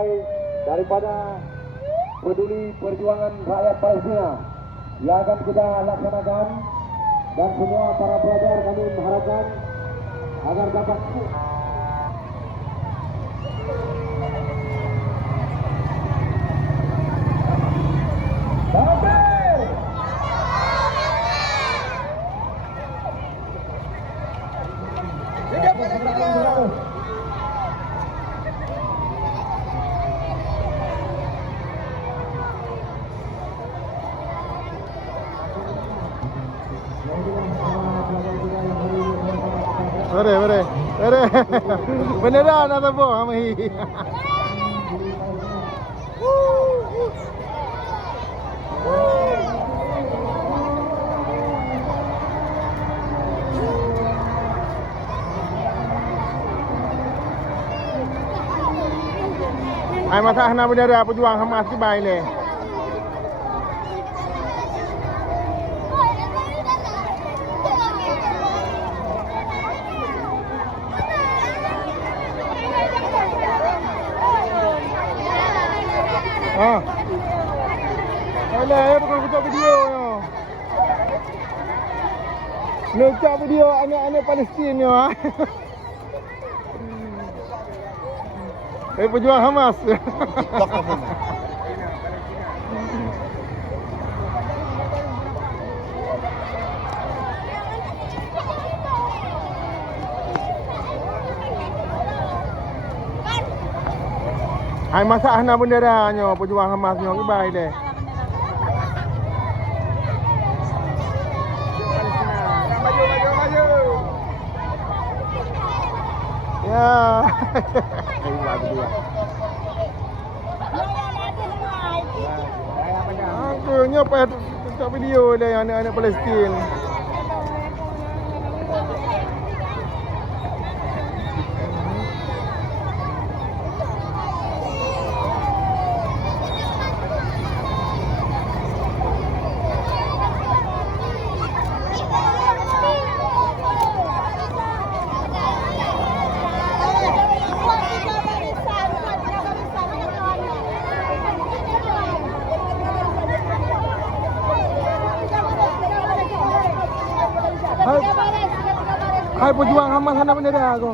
sebagai daripada peduli perjuangan rakyat Palestina yang akan kita laksanakan, dan semua para pelajar kami mengharapkan agar dapat Boleh. Beneran atau bohong, Ami? Ai masa nak bendera pejuang Hamas ke baik ni. Alah, bukan buka video. Nak video anak-anak Palestin ni. Pejuang Hamas. TikTok apa ni? Hai masak hana bendera nyo pejuang Hamas nyo ke baik deh. Maju. Ya. Hebat dia. Aku nyopet tak video dia anak-anak Palestin. Hai pejuang Hamas sana bendera aku.